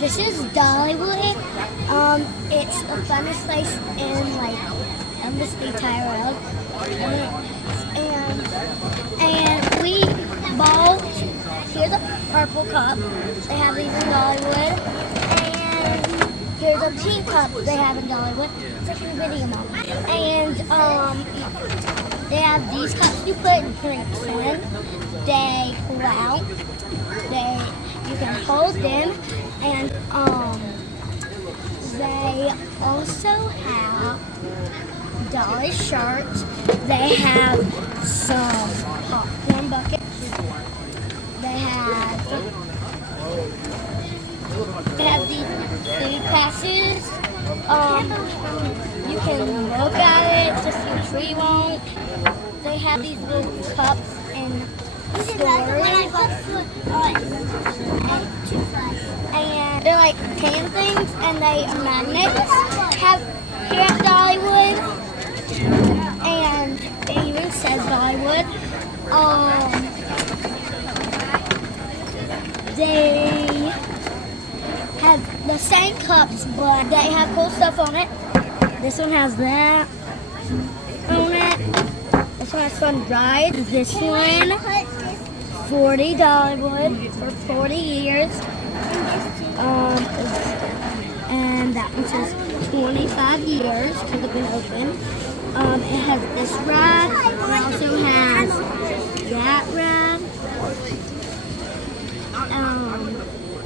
This is Dollywood. It's the funnest place in this entire world. And we bought, here's a purple cup. They have these in Dollywood. And here's a pink cup they have in Dollywood. It's like a video mom. And they have these cups you put drinks in. They pull out. You can hold them, and they also have Dolly shirts. They have some popcorn buckets. They have these food passes. You can look at it to see what tree you want. They have these little cups and and they're like tan things, and they are magnets. Have here at Dollywood, and it even says Dollywood. They have the same cups, but they have cool stuff on it. This one has that on it. This one has fun rides. This one, 40 Dollywood for 40 years. And that one says 25 years because it's been open. It has this ride. It also has that ride.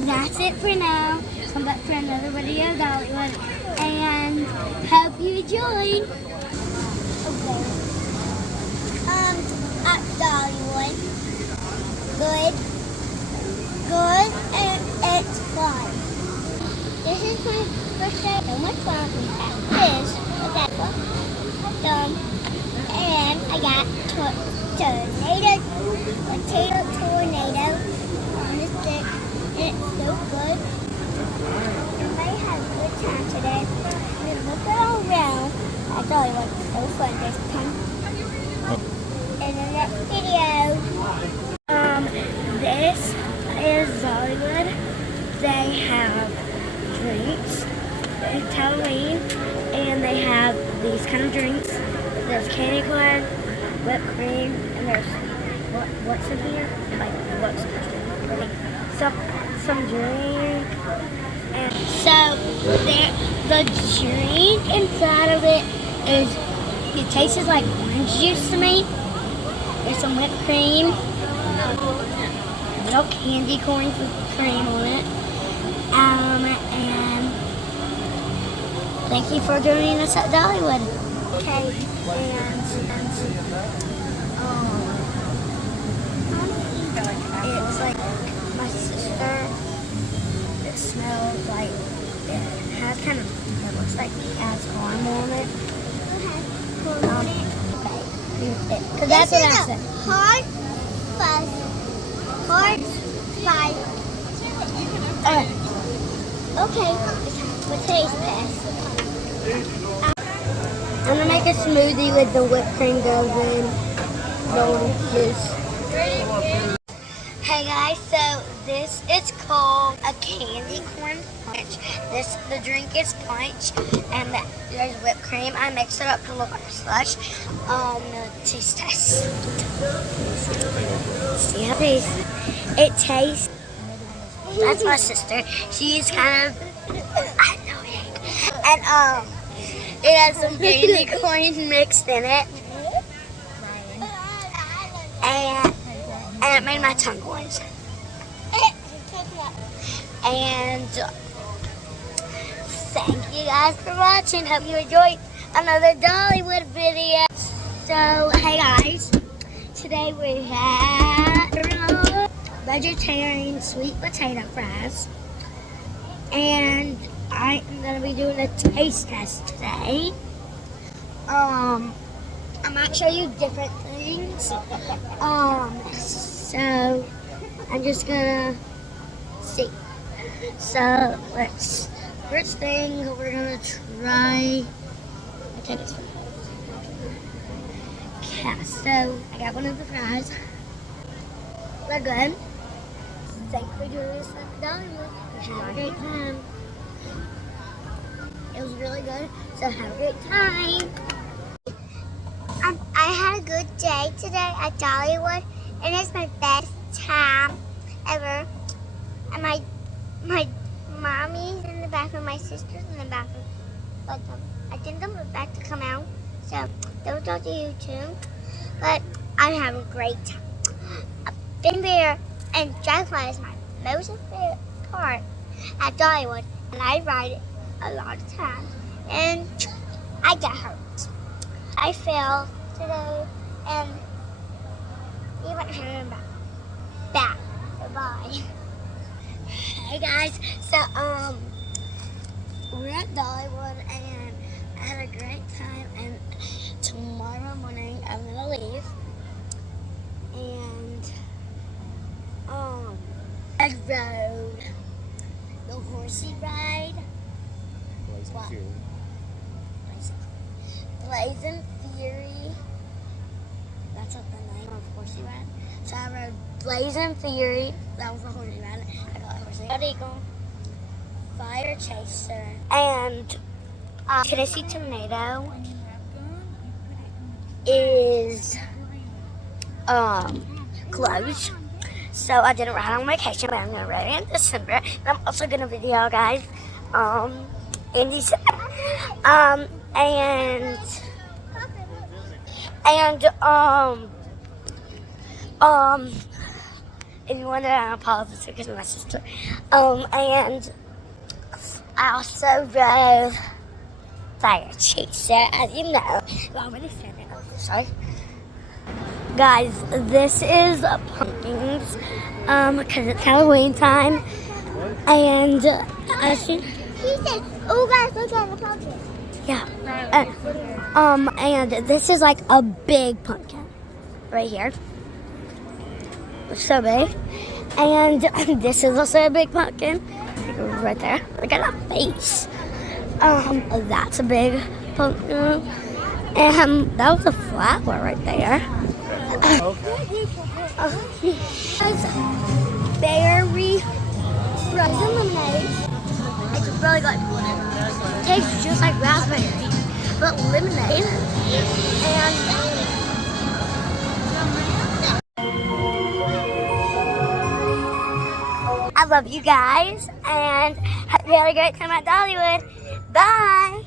That's it for now. Come back for another video of Dollywood. And hope you enjoy. Okay. At Dollywood. Good, and it's fun. This is my first day. So much fun. We have this, and I got potato tornado on this stick. It's so good. Everybody had a good time today. And look all around. I thought it was so fun this time. In the next video. This is Dollywood. They have drinks. It's Halloween, and they have these kind of drinks. There's candy corn, whipped cream, and there's what's in here? Like some drink. And so the drink inside of it tastes like orange juice to me. There's some whipped cream. Little candy corn with cream on it. And thank you for joining us at Dollywood. Okay, it's like my sister. It smells like it has it looks like it has caramel on it. Because that's what I said. Hard fight. Okay, with taste test. I'm gonna make a smoothie with the whipped cream goes in, the orange juice. Hey guys, so this is called a candy corn punch. The drink is punch, and there's whipped cream. I mixed it up to look like a slush. Taste test. See how it tastes. That's my sister. She's kind of annoying. And it has some candy corn mixed in it. And it made my tongue orange. And thank you guys for watching. Hope you enjoyed another Dollywood video. So, hey guys. Today we have vegetarian sweet potato fries. And I am going to be doing a taste test today. I might show you different things. So I'm just gonna see. So first thing we're gonna try. Okay, this one. Yeah, so I got one of the fries. They're good. Thanks for doing this at Dollywood. have a great time. It was really good, so have a great time. I had a good day today at Dollywood, and it's my best time ever. And my mommy's in the bathroom, my sister's in the bathroom, but I think I'm about to come out, so don't talk to you too. But I'm having a great time. Been Bear and Dragonfly is my most favorite part at Dollywood, and I ride it a lot of times, and I got hurt. I fell today, and even hurt back. Goodbye. Hey guys, so we're at Dollywood, and I had a great time, and tomorrow morning I'm gonna leave, and I rode the horsey ride. Blazing Fury. That's what the name of horsey ride. So I rode Blazing Fury. That was the horsey ride. I got horsey. Eagle, Fire Chaser, and Tennessee Tornado is closed. So I didn't ride on vacation, but I'm gonna ride it in December. And I'm also gonna video guys in December. If you wonder, I apologize because of my sister. And I also rode Fire Chaser, as you know. I already said it. Sorry. Guys, this is pumpkins, because it's Halloween time, and I see. He said, "Oh guys, look at the pumpkin." Yeah. And this is like a big pumpkin, right here. It's so big, and this is also a big pumpkin, right there. Look at that face. That's a big pumpkin, and that was a flower right there. Berry frozen lemonade. It's really good. It tastes just like raspberry, but lemonade. And I love you guys, and have a really great time at Dollywood. Bye.